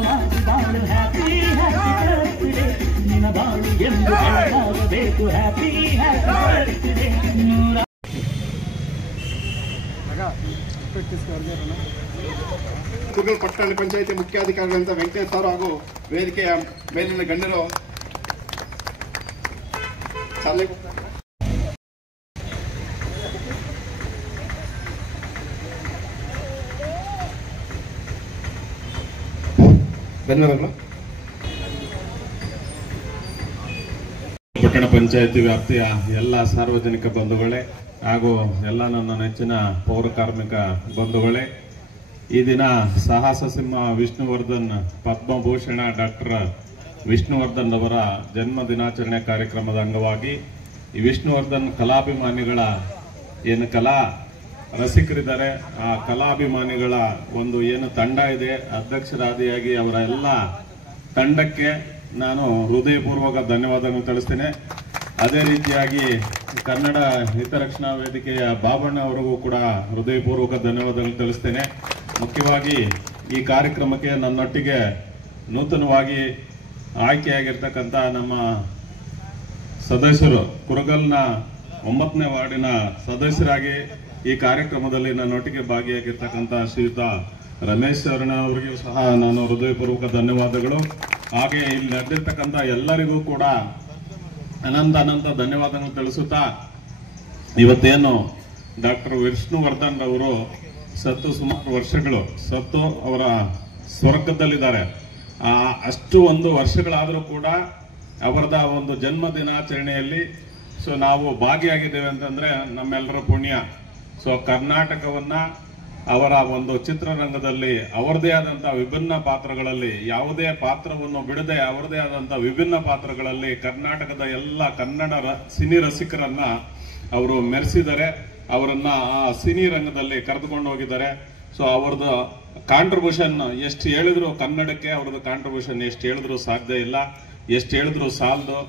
ಸುಖವಾಗಿ ಬಾಳು happy happy birthday ನಿನ್ನ ಬಾಳು ಎಂದು ಬೆಳಗಾಗಬೇಕು ಹ್ಯಾಪಿ ಹ್ಯಾಪಿ ಬರ್ತ್ಡೇ ಕುರುಗಲ್ ಪಟ್ಟಣ ಪಂಚಾಯಿತಿ ಮುಖ್ಯಾಧಿಕಾರಿಗಳಂತ ವೆಂಕಟೇಶ್ ಅವರು ಹಾಗೂ ವೇದಿಕೆಯ ಮೇಲಿನ ಗಣ್ಯರು ಧನ್ಯವಾದಗಳು. ಪಟ್ಟಣ ಪಂಚಾಯಿತಿ ವ್ಯಾಪ್ತಿಯ ಎಲ್ಲ ಸಾರ್ವಜನಿಕ ಬಂಧುಗಳೇ ಹಾಗೂ ಎಲ್ಲ ನನ್ನ ನೆಚ್ಚಿನ ಪೌರ ಕಾರ್ಮಿಕ ಬಂಧುಗಳೇ, ಈ ದಿನ ಸಾಹಸ ಸಿಂಹ ವಿಷ್ಣುವರ್ಧನ್ ಪದ್ಮಭೂಷಣ ಡಾಕ್ಟರ್ ವಿಷ್ಣುವರ್ಧನ್ ಅವರ ಜನ್ಮ ದಿನಾಚರಣೆ ಕಾರ್ಯಕ್ರಮದ ಅಂಗವಾಗಿ ಈ ವಿಷ್ಣುವರ್ಧನ್ ಕಲಾಭಿಮಾನಿಗಳ ಏನು ಕಲಾ ರಸಿಕರಿದ್ದಾರೆ ಆ ಕಲಾಭಿಮಾನಿಗಳ ಒಂದು ಏನು ತಂಡ ಇದೆ, ಅಧ್ಯಕ್ಷರಾದಿಯಾಗಿ ಅವರ ಎಲ್ಲ ತಂಡಕ್ಕೆ ನಾನು ಹೃದಯಪೂರ್ವಕ ಧನ್ಯವಾದವನ್ನು ತಿಳಿಸ್ತೇನೆ. ಅದೇ ರೀತಿಯಾಗಿ ಕನ್ನಡ ಹಿತರಕ್ಷಣಾ ವೇದಿಕೆಯ ಬಾಬಣ್ಣ ಅವರಿಗೂ ಕೂಡ ಹೃದಯಪೂರ್ವಕ ಧನ್ಯವಾದಗಳು ತಿಳಿಸ್ತೇನೆ. ಮುಖ್ಯವಾಗಿ ಈ ಕಾರ್ಯಕ್ರಮಕ್ಕೆ ನನ್ನೊಟ್ಟಿಗೆ ನೂತನವಾಗಿ ಆಯ್ಕೆಯಾಗಿರ್ತಕ್ಕಂಥ ನಮ್ಮ ಸದಸ್ಯರು, ಕುರುಗಲ್ನ 9ನೇ ವಾರ್ಡಿನ ಸದಸ್ಯರಾಗಿ ಈ ಕಾರ್ಯಕ್ರಮದಲ್ಲಿ ನನ್ನೊಟ್ಟಿಗೆ ಭಾಗಿಯಾಗಿರ್ತಕ್ಕಂಥ ಶ್ರೀಯುತ ರಮೇಶ್ ಶರಣ ಅವರಿಗೂ ಸಹ ನಾನು ಹೃದಯಪೂರ್ವಕ ಧನ್ಯವಾದಗಳು. ಹಾಗೆ ಇಲ್ಲಿ ನಡೆದಿರ್ತಕ್ಕಂಥ ಎಲ್ಲರಿಗೂ ಕೂಡ ಅನಂತ ಧನ್ಯವಾದಗಳು ತಿಳಿಸುತ್ತಾ, ಇವತ್ತೇನು ಡಾಕ್ಟರ್ ವಿಷ್ಣುವರ್ಧನ್ ಅವರು ಸತ್ತು ಸುಮಾರು ವರ್ಷಗಳು ಸತ್ತು ಅವರ ಸ್ವರ್ಗದಲ್ಲಿದ್ದಾರೆ. ಅಷ್ಟು ಒಂದು ವರ್ಷಗಳಾದರೂ ಕೂಡ ಅವರದ ಒಂದು ಜನ್ಮ ದಿನಾಚರಣೆಯಲ್ಲಿ ನಾವು ಭಾಗಿಯಾಗಿದ್ದೇವೆ ಅಂತಂದ್ರೆ ನಮ್ಮೆಲ್ಲರ ಪುಣ್ಯ. ಕರ್ನಾಟಕವನ್ನ ಅವರ ಒಂದು ಚಿತ್ರರಂಗದಲ್ಲಿ ಅವರದೇ ಆದಂತಹ ವಿಭಿನ್ನ ಪಾತ್ರಗಳಲ್ಲಿ ಯಾವುದೇ ಪಾತ್ರವನ್ನು ಬಿಡದೆ ಅವರದೇ ಆದಂತಹ ವಿಭಿನ್ನ ಪಾತ್ರಗಳಲ್ಲಿ ಕರ್ನಾಟಕದ ಎಲ್ಲ ಕನ್ನಡ ಸಿನಿ ರಸಿಕರನ್ನ ಅವರು ಮೆರೆಸಿದ್ದಾರೆ. ಅವರನ್ನ ಆ ಸಿನಿ ರಂಗದಲ್ಲಿ ಕರೆದುಕೊಂಡು ಹೋಗಿದ್ದಾರೆ. ಅವರದ್ದು ಕಾಂಟ್ರಿಬ್ಯೂಷನ್ ಎಷ್ಟು ಹೇಳಿದ್ರು ಕನ್ನಡಕ್ಕೆ ಅವರದ್ದು ಕಾಂಟ್ರಿಬ್ಯೂಷನ್ ಎಷ್ಟು ಹೇಳಿದ್ರು ಸಾಧ್ಯ ಇಲ್ಲ, ಎಷ್ಟು ಹೇಳಿದ್ರು ಸಾಲದು.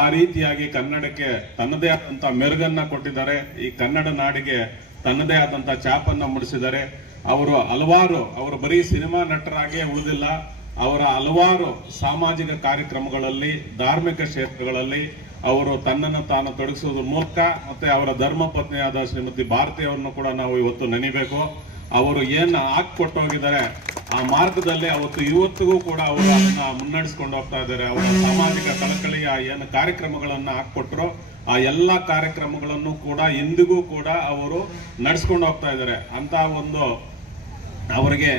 ಆ ರೀತಿಯಾಗಿ ಕನ್ನಡಕ್ಕೆ ತನ್ನದೇ ಆದಂತ ಮೆರುಗನ್ನ ಕೊಟ್ಟಿದ್ದಾರೆ. ಈ ಕನ್ನಡ ನಾಡಿಗೆ ತನ್ನದೇ ಆದಂತ ಛಾಪನ್ನ ಮೂಡಿಸಿದ್ದಾರೆ. ಅವರು ಬರೀ ಸಿನಿಮಾ ನಟರಾಗೇ ಉಳಿದಿಲ್ಲ, ಅವರ ಹಲವಾರು ಸಾಮಾಜಿಕ ಕಾರ್ಯಕ್ರಮಗಳಲ್ಲಿ, ಧಾರ್ಮಿಕ ಕ್ಷೇತ್ರಗಳಲ್ಲಿ ಅವರು ತನ್ನನ್ನು ತಾನು ತೊಡಗಿಸುವುದರ ಮೂಲಕ ಮತ್ತೆ ಅವರ ಧರ್ಮ ಪತ್ನಿಯಾದ ಶ್ರೀಮತಿ ಭಾರತಿ ಅವರನ್ನು ಕೂಡ ನಾವು ಇವತ್ತು ನೆನೆಯಬೇಕು. ಅವರು ಏನ್ ಹಾಕಿಕೊಟ್ಟೋಗಿದ್ದಾರೆ ಆ ಮಾರ್ಗದಲ್ಲಿ ಇವತ್ತಿಗೂ ಕೂಡ ಅವರು ಅದನ್ನ ಮುನ್ನಡೆಸ್ಕೊಂಡು ಹೋಗ್ತಾ ಇದ್ದಾರೆ. ಅವರ ಸಾಮಾಜಿಕ ಕಳಕಳಿಯ ಏನು ಕಾರ್ಯಕ್ರಮಗಳನ್ನ ಹಾಕೊಟ್ರು ಆ ಎಲ್ಲಾ ಕಾರ್ಯಕ್ರಮಗಳನ್ನು ಕೂಡ ಇಂದಿಗೂ ಕೂಡ ಅವರು ನಡೆಸ್ಕೊಂಡು ಹೋಗ್ತಾ ಇದ್ದಾರೆ. ಅಂತ ಒಂದು ಅವರಿಗೆ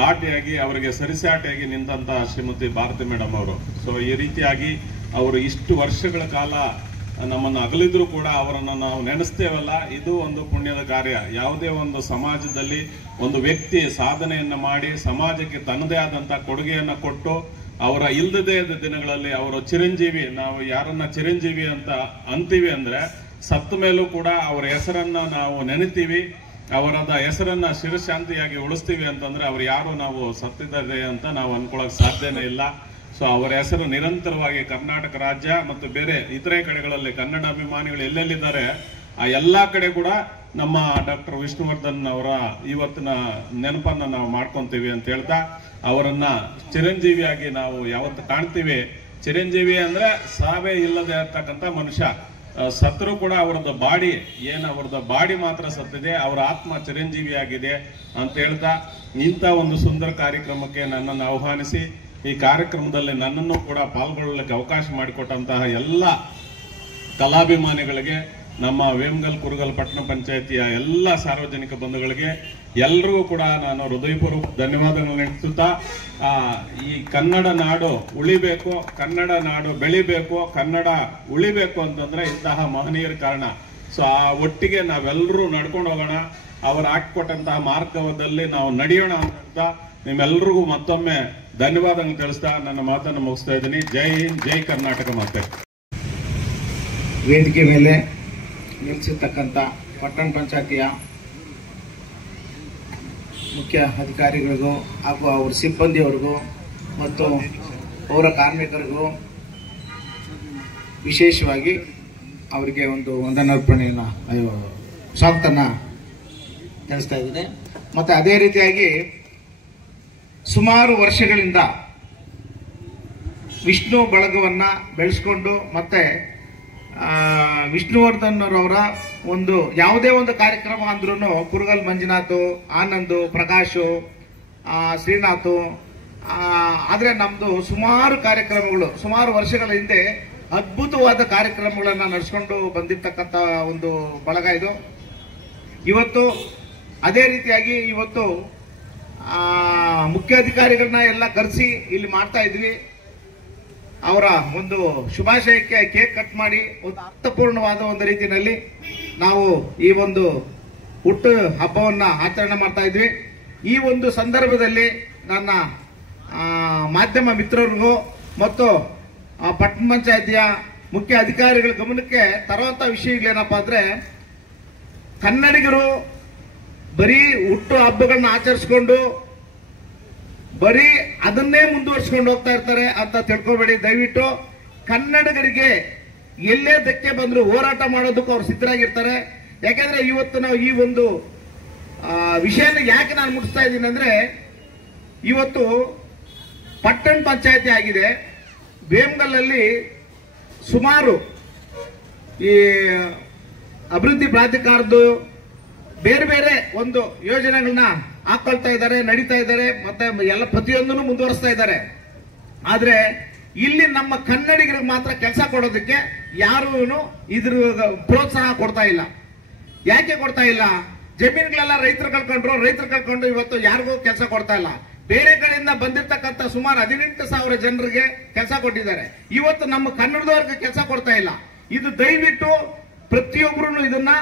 ದಾಟಿಯಾಗಿ ಅವರಿಗೆ ಸರಿಸಾಟಿಯಾಗಿ ನಿಂತ ಶ್ರೀಮತಿ ಭಾರತಿ ಮೇಡಮ್ ಅವರು. ಈ ರೀತಿಯಾಗಿ ಅವರು ಇಷ್ಟು ವರ್ಷಗಳ ಕಾಲ ನಮ್ಮನ್ನು ಅಗಲಿದ್ರು ಕೂಡ ಅವರನ್ನು ನಾವು ನೆನೆಸ್ತೇವಲ್ಲ, ಇದು ಒಂದು ಪುಣ್ಯದ ಕಾರ್ಯ. ಯಾವುದೇ ಒಂದು ಸಮಾಜದಲ್ಲಿ ಒಂದು ವ್ಯಕ್ತಿ ಸಾಧನೆಯನ್ನ ಮಾಡಿ ಸಮಾಜಕ್ಕೆ ತನ್ನದೇ ಆದಂತ ಕೊಡುಗೆಯನ್ನ ಕೊಟ್ಟು ಅವರ ಇಲ್ಲದೇ ದಿನಗಳಲ್ಲಿ ಅವರ ಚಿರಂಜೀವಿ, ನಾವು ಯಾರನ್ನ ಚಿರಂಜೀವಿ ಅಂತ ಅಂತೀವಿ ಅಂದ್ರೆ ಸತ್ತ ಮೇಲೂ ಕೂಡ ಅವರ ಹೆಸರನ್ನ ನಾವು ನೆನೆತೀವಿ, ಅವರದ ಹೆಸರನ್ನ ಶಿರಶಾಂತಿಯಾಗಿ ಉಳಿಸ್ತೀವಿ ಅಂತಂದ್ರೆ ಅವ್ರು ಯಾರು ನಾವು ಸತ್ತಿದ್ದಾರೆ ಅಂತ ನಾವು ಅನ್ಕೊಳಕ್ ಸಾಧ್ಯನೇ ಇಲ್ಲ. ಅವರ ಹೆಸರು ನಿರಂತರವಾಗಿ ಕರ್ನಾಟಕ ರಾಜ್ಯ ಮತ್ತು ಬೇರೆ ಇತರೆ ಕಡೆಗಳಲ್ಲಿ ಕನ್ನಡ ಅಭಿಮಾನಿಗಳು ಎಲ್ಲೆಲ್ಲಿದ್ದಾರೆ ಆ ಎಲ್ಲಾ ಕಡೆ ಕೂಡ ನಮ್ಮ ಡಾಕ್ಟರ್ ವಿಷ್ಣುವರ್ಧನ್ ಅವರ ಇವತ್ತಿನ ನೆನಪನ್ನ ನಾವು ಮಾಡ್ಕೊಂತೀವಿ ಅಂತ ಹೇಳ್ತಾ, ಅವರನ್ನ ಚಿರಂಜೀವಿಯಾಗಿ ನಾವು ಯಾವತ್ತು ಕಾಣ್ತೀವಿ. ಚಿರಂಜೀವಿ ಅಂದ್ರೆ ಸಾವೇ ಇಲ್ಲದೆ ಇರ್ತಕ್ಕಂಥ ಮನುಷ್ಯ. ಸತ್ರು ಕೂಡ ಅವರದ್ದು ಬಾಡಿ ಮಾತ್ರ ಸತ್ತಿದೆ, ಅವರ ಆತ್ಮ ಚಿರಂಜೀವಿಯಾಗಿದೆ ಅಂತ ಹೇಳ್ತಾ ಇಂಥ ಒಂದು ಸುಂದರ ಕಾರ್ಯಕ್ರಮಕ್ಕೆ ನನ್ನನ್ನು ಆಹ್ವಾನಿಸಿ ಈ ಕಾರ್ಯಕ್ರಮದಲ್ಲಿ ನನ್ನನ್ನು ಕೂಡ ಪಾಲ್ಗೊಳ್ಳಲಿಕ್ಕೆ ಅವಕಾಶ ಮಾಡಿಕೊಟ್ಟಂತಹ ಎಲ್ಲ ಕಲಾಭಿಮಾನಿಗಳಿಗೆ, ನಮ್ಮ ವೇಮಗಲ್ ಕುರುಗಲ್ ಪಟ್ಟಣ ಪಂಚಾಯಿತಿಯ ಎಲ್ಲ ಸಾರ್ವಜನಿಕ ಬಂಧುಗಳಿಗೆ ಎಲ್ರಿಗೂ ಕೂಡ ನಾನು ಹೃದಯಪೂರ್ವಕ ಧನ್ಯವಾದಗಳನ್ನು ನಡೆಸುತ್ತಾ, ಈ ಕನ್ನಡ ನಾಡು ಉಳಿಬೇಕು, ಕನ್ನಡ ನಾಡು ಬೆಳಿಬೇಕು, ಕನ್ನಡ ಉಳಿಬೇಕು ಅಂತಂದ್ರೆ ಇಂತಹ ಮಹನೀಯರ ಕಾರಣ. ಆ ಒಟ್ಟಿಗೆ ನಾವೆಲ್ಲರೂ ನಡ್ಕೊಂಡು ಹೋಗೋಣ, ಅವರು ಹಾಕಿಕೊಟ್ಟಂತಹ ಮಾರ್ಗದಲ್ಲಿ ನಾವು ನಡೆಯೋಣ ಅಂತ ನಿಮ್ಮೆಲ್ಲರಿಗೂ ಮತ್ತೊಮ್ಮೆ ಧನ್ಯವಾದಗಳನ್ನು ತಿಳಿಸ್ತಾ ನನ್ನ ಮಾತನ್ನು ಮುಗಿಸ್ತಾ ಇದ್ದೀನಿ. ಜೈ ಹಿಂದ್, ಜೈ ಕರ್ನಾಟಕ. ಮತ್ತೆ ವೇದಿಕೆ ಮೇಲೆ ನಿಲ್ಲಿಸಿರ್ತಕ್ಕಂಥ ಪಟ್ಟಣ ಪಂಚಾಯತಿಯ ಮುಖ್ಯ ಅಧಿಕಾರಿಗಳಿಗೂ ಹಾಗೂ ಅವರ ಸಿಬ್ಬಂದಿಯವರಿಗೂ ಮತ್ತು ಪೌರ ಕಾರ್ಮಿಕರಿಗೂ ವಿಶೇಷವಾಗಿ ಅವರಿಗೆ ಒಂದು ವಂದನಾರ್ಪಣೆಯನ್ನು ಸ್ವಾಗತನ ತಿಳಿಸ್ತಾ ಇದ್ದೀನಿ. ಮತ್ತು ಅದೇ ರೀತಿಯಾಗಿ ಸುಮಾರು ವರ್ಷಗಳಿಂದ ವಿಷ್ಣು ಬಳಗವನ್ನ ಬೆಳೆಸ್ಕೊಂಡು ಮತ್ತೆ ವಿಷ್ಣುವರ್ಧನ್ ಅವರ ಒಂದು ಯಾವುದೇ ಒಂದು ಕಾರ್ಯಕ್ರಮ ಅಂದ್ರೂ ಕುರುಗಲ್ ಮಂಜುನಾಥ್, ಆನಂದ್, ಪ್ರಕಾಶ್, ಶ್ರೀನಾಥ್, ಆದ್ರೆ ನಮ್ದು ಸುಮಾರು ಕಾರ್ಯಕ್ರಮಗಳು ಸುಮಾರು ವರ್ಷಗಳ ಹಿಂದೆ ಅದ್ಭುತವಾದ ಕಾರ್ಯಕ್ರಮಗಳನ್ನ ನಡೆಸ್ಕೊಂಡು ಬಂದಿರ್ತಕ್ಕಂಥ ಒಂದು ಬಳಗ ಇದು. ಇವತ್ತು ಅದೇ ರೀತಿಯಾಗಿ ಇವತ್ತು ಮುಖ್ಯ ಅಧಿಕಾರಿಗಳನ್ನ ಎಲ್ಲ ಕರೆಸಿ ಇಲ್ಲಿ ಮಾಡ್ತಾ ಇದ್ವಿ. ಅವರ ಒಂದು ಶುಭಾಶಯಕ್ಕೆ ಕೇಕ್ ಕಟ್ ಮಾಡಿ ಒಂದು ಅರ್ಥಪೂರ್ಣವಾದ ಒಂದು ರೀತಿಯಲ್ಲಿ ನಾವು ಈ ಒಂದು ಹುಟ್ಟು ಹಬ್ಬವನ್ನ ಆಚರಣೆ ಮಾಡ್ತಾ ಇದ್ವಿ. ಈ ಒಂದು ಸಂದರ್ಭದಲ್ಲಿ ನನ್ನ ಮಾಧ್ಯಮ ಮಿತ್ರರಿಗೂ ಮತ್ತು ಪಟ್ಟಣ ಪಂಚಾಯತಿಯ ಮುಖ್ಯ ಅಧಿಕಾರಿಗಳ ಗಮನಕ್ಕೆ ತರುವಂತ ವಿಷಯಗಳೇನಪ್ಪಾ ಅಂದ್ರೆ, ಕನ್ನಡಿಗರು ಬರೀ ಹುಟ್ಟು ಹಬ್ಬಗಳನ್ನ ಆಚರಿಸಿಕೊಂಡು ಬರೀ ಅದನ್ನೇ ಮುಂದುವರಿಸಿಕೊಂಡು ಹೋಗ್ತಾ ಇರ್ತಾರೆ ಅಂತ ತಿಳ್ಕೊಬೇಡಿ. ದಯವಿಟ್ಟು ಕನ್ನಡಿಗರಿಗೆ ಎಲ್ಲೇ ಧಕ್ಕೆ ಬಂದ್ರು ಹೋರಾಟ ಮಾಡೋದಕ್ಕೂ ಅವ್ರು ಸಿದ್ಧರಾಗಿರ್ತಾರೆ. ಯಾಕೆಂದ್ರೆ ಇವತ್ತು ನಾವು ಈ ಒಂದು ವಿಷಯನ ಯಾಕೆ ನಾನು ಮುಟ್ಟಿಸ್ತಾ ಇದ್ದೀನಿ ಅಂದ್ರೆ, ಇವತ್ತು ಪಟ್ಟಣ ಪಂಚಾಯತಿ ಆಗಿದೆ. ವೇಮಗಲ್ಲಲ್ಲಿ ಸುಮಾರು ಈ ಅಭಿವೃದ್ಧಿ ಪ್ರಾಧಿಕಾರದ್ದು ಬೇರೆ ಬೇರೆ ಒಂದು ಯೋಜನೆಗಳನ್ನ ಹಾಕೊಳ್ತಾ ಇದ್ದಾರೆ, ನಡೀತಾ ಇದ್ದಾರೆ, ಮತ್ತೆ ಎಲ್ಲ ಪ್ರತಿಯೊಂದನ್ನು ಮುಂದುವರಿಸ್ತಾ ಇದ್ದಾರೆ. ಆದ್ರೆ ಇಲ್ಲಿ ನಮ್ಮ ಕನ್ನಡಿಗರಿಗೆ ಮಾತ್ರ ಕೆಲಸ ಕೊಡೋದಕ್ಕೆ ಯಾರೂ ಇದ್ರ ಪ್ರೋತ್ಸಾಹ ಕೊಡ್ತಾ ಇಲ್ಲ. ಯಾಕೆ ಕೊಡ್ತಾ ಇಲ್ಲ? ಜಮೀನುಗಳೆಲ್ಲ ರೈತರು ಕಳ್ಕೊಂಡು ಇವತ್ತು ಯಾರಿಗೂ ಕೆಲಸ ಕೊಡ್ತಾ ಇಲ್ಲ. ಬೇರೆ ಕಡೆಯಿಂದ ಬಂದಿರತಕ್ಕಂಥ ಸುಮಾರು 18,000 ಜನರಿಗೆ ಕೆಲಸ ಕೊಟ್ಟಿದ್ದಾರೆ. ಇವತ್ತು ನಮ್ಮ ಕನ್ನಡದವ್ರಿಗೆ ಕೆಲಸ ಕೊಡ್ತಾ ಇಲ್ಲ. ಇದು ದಯವಿಟ್ಟು ಪ್ರತಿಯೊಬ್ಬರು ಇದನ್ನ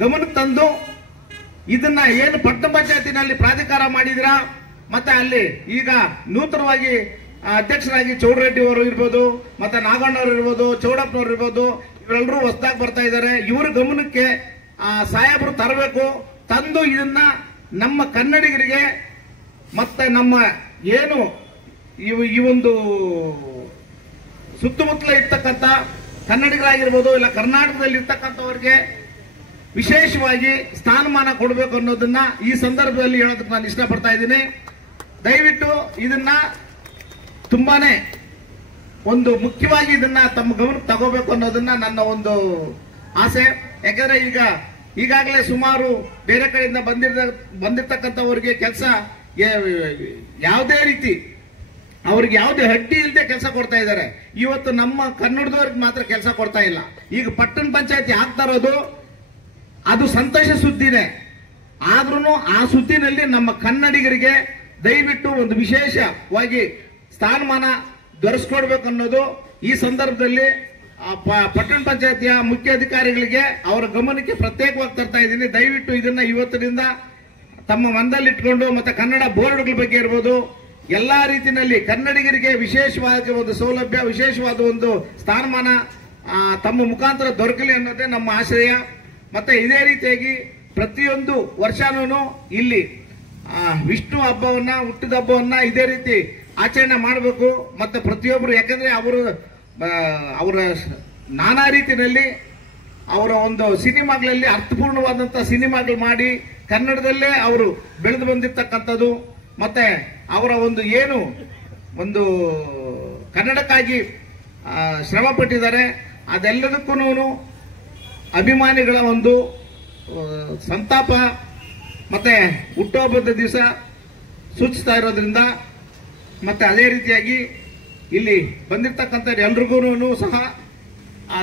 ಗಮನಕ್ಕೆ ತಂದು ಇದನ್ನ ಏನು ಪಟ್ಟಣ ಪಂಚಾಯತಿನಲ್ಲಿ ಪ್ರಾಧಿಕಾರ ಮಾಡಿದಿರಾ, ಮತ್ತೆ ಅಲ್ಲಿ ಈಗ ನೂತನವಾಗಿ ಅಧ್ಯಕ್ಷರಾಗಿ ಚೌಡರೆಡ್ಡಿ ಅವರು ಇರ್ಬೋದು, ಮತ್ತೆ ನಾಗಣ್ಣವರು ಇರ್ಬೋದು, ಚೌಡಪ್ಪನವರು ಇರ್ಬೋದು, ಇವರೆಲ್ಲರೂ ಹೊಸದಾಗಿ ಬರ್ತಾ ಇದ್ದಾರೆ. ಇವರ ಗಮನಕ್ಕೆ ಸಾಹೇಬರು ತರಬೇಕು. ತಂದು ಇದನ್ನ ನಮ್ಮ ಕನ್ನಡಿಗರಿಗೆ ಮತ್ತೆ ನಮ್ಮ ಏನು ಈ ಒಂದು ಸುತ್ತಮುತ್ತಲ ಇರ್ತಕ್ಕಂಥ ಕನ್ನಡಿಗರಾಗಿರ್ಬೋದು, ಇಲ್ಲ ಕರ್ನಾಟಕದಲ್ಲಿ ಇರ್ತಕ್ಕಂಥವ್ರಿಗೆ ವಿಶೇಷವಾಗಿ ಸ್ಥಾನಮಾನ ಕೊಡಬೇಕು ಅನ್ನೋದನ್ನ ಈ ಸಂದರ್ಭದಲ್ಲಿ ಹೇಳೋದಕ್ಕೆ ನಾನು ಇಷ್ಟಪಡ್ತಾ ಇದ್ದೀನಿ. ದಯವಿಟ್ಟು ಇದನ್ನ ತುಂಬಾನೇ ಒಂದು ಮುಖ್ಯವಾಗಿ ಇದನ್ನ ತಮ್ಮ ಗಮನಕ್ಕೆ ತಗೋಬೇಕು ಅನ್ನೋದನ್ನ ನನ್ನ ಒಂದು ಆಸೆ. ಯಾಕಂದ್ರೆ ಈಗಾಗಲೇ ಸುಮಾರು ಬೇರೆ ಕಡೆಯಿಂದ ಬಂದಿರ್ತಕ್ಕಂಥವ್ರಿಗೆ ಕೆಲಸ ಯಾವುದೇ ರೀತಿ ಅವ್ರಿಗೆ ಯಾವುದೇ ಅಡ್ಡಿ ಇಲ್ಲದೆ ಕೆಲಸ ಕೊಡ್ತಾ ಇದ್ದಾರೆ. ಇವತ್ತು ನಮ್ಮ ಕನ್ನಡದವ್ರಿಗೆ ಮಾತ್ರ ಕೆಲಸ ಕೊಡ್ತಾ ಇಲ್ಲ. ಈಗ ಪಟ್ಟಣ ಪಂಚಾಯತಿ ಆಗ್ತಾ ಇರೋದು ಅದು ಸಂತೋಷ ಸುದ್ದಿನೇ. ಆದ್ರೂ ಆ ಸುದ್ದಿನಲ್ಲಿ ನಮ್ಮ ಕನ್ನಡಿಗರಿಗೆ ದಯವಿಟ್ಟು ಒಂದು ವಿಶೇಷವಾಗಿ ಸ್ಥಾನಮಾನ ದೊರಕಿಸ್ಕೊಡ್ಬೇಕು ಅನ್ನೋದು ಈ ಸಂದರ್ಭದಲ್ಲಿ ಪಟ್ಟಣ ಪಂಚಾಯತಿಯ ಮುಖ್ಯ ಅಧಿಕಾರಿಗಳಿಗೆ ಅವರ ಗಮನಕ್ಕೆ ಪ್ರತ್ಯೇಕವಾಗಿ ತರ್ತಾ ಇದ್ದೀನಿ. ದಯವಿಟ್ಟು ಇದನ್ನ ಇವತ್ತಿನಿಂದ ತಮ್ಮ ಮನದಲ್ಲಿಟ್ಕೊಂಡು ಮತ್ತೆ ಕನ್ನಡ ಬೋರ್ಡ್ಗಳ ಬಗ್ಗೆ ಇರ್ಬೋದು, ಎಲ್ಲಾ ರೀತಿಯಲ್ಲಿ ಕನ್ನಡಿಗರಿಗೆ ವಿಶೇಷವಾದ ಒಂದು ಸೌಲಭ್ಯ, ವಿಶೇಷವಾದ ಒಂದು ಸ್ಥಾನಮಾನ ತಮ್ಮ ಮುಖಾಂತರ ದೊರಕಲಿ ಅನ್ನೋದೇ ನಮ್ಮ ಆಶಯ. ಮತ್ತೆ ಇದೇ ರೀತಿಯಾಗಿ ಪ್ರತಿಯೊಂದು ವರ್ಷನೂ ಇಲ್ಲಿ ವಿಷ್ಣು ಹಬ್ಬವನ್ನ, ಹುಟ್ಟಿದ ಹಬ್ಬವನ್ನ ಇದೇ ರೀತಿ ಆಚರಣೆ ಮಾಡಬೇಕು. ಮತ್ತೆ ಪ್ರತಿಯೊಬ್ಬರು, ಯಾಕಂದ್ರೆ ಅವರ ನಾನಾ ರೀತಿಯಲ್ಲಿ ಅವರ ಒಂದು ಸಿನಿಮಾಗಳಲ್ಲಿ ಅರ್ಥಪೂರ್ಣವಾದಂತಹ ಸಿನಿಮಾಗಳು ಮಾಡಿ ಕನ್ನಡದಲ್ಲೇ ಅವರು ಬೆಳೆದು ಬಂದಿರ್ತಕ್ಕಂಥದ್ದು, ಮತ್ತೆ ಅವರ ಒಂದು ಏನು ಒಂದು ಕನ್ನಡಕ್ಕಾಗಿ ಶ್ರಮ ಪಟ್ಟಿದ್ದಾರೆ, ಅದೆಲ್ಲದಕ್ಕೂ ಅಭಿಮಾನಿಗಳ ಒಂದು ಸಂತಾಪ ಮತ್ತೆ ಹುಟ್ಟುಹಬ್ಬದ ದಿವಸ ಸೂಚಿಸ್ತಾ ಇರೋದ್ರಿಂದ, ಮತ್ತೆ ಅದೇ ರೀತಿಯಾಗಿ ಇಲ್ಲಿ ಬಂದಿರತಕ್ಕಂಥ ಎಲ್ರಿಗೂ ಸಹ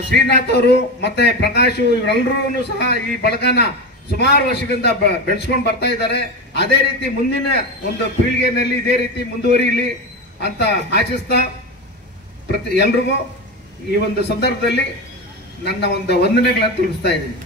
ಶ್ರೀನಾಥ್ ಅವರು ಮತ್ತೆ ಪ್ರಕಾಶ್ ಇವರೆಲ್ಲರೂ ಸಹ ಈ ಬಳಗನ ಸುಮಾರು ವರ್ಷಗಳಿಂದ ಬೆಳೆಸ್ಕೊಂಡು ಬರ್ತಾ ಇದ್ದಾರೆ. ಅದೇ ರೀತಿ ಮುಂದಿನ ಒಂದು ಪೀಳಿಗೆಯಲ್ಲಿ ಇದೇ ರೀತಿ ಮುಂದುವರಿಯಲಿ ಅಂತ ಆಶಿಸ್ತಾ ಎಲ್ರಿಗೂ ಈ ಒಂದು ಸಂದರ್ಭದಲ್ಲಿ ನನ್ನ ಒಂದು ವಂದನೆಗಳನ್ನು ತಿಳಿಸ್ತಾ ಇದ್ದೀನಿ.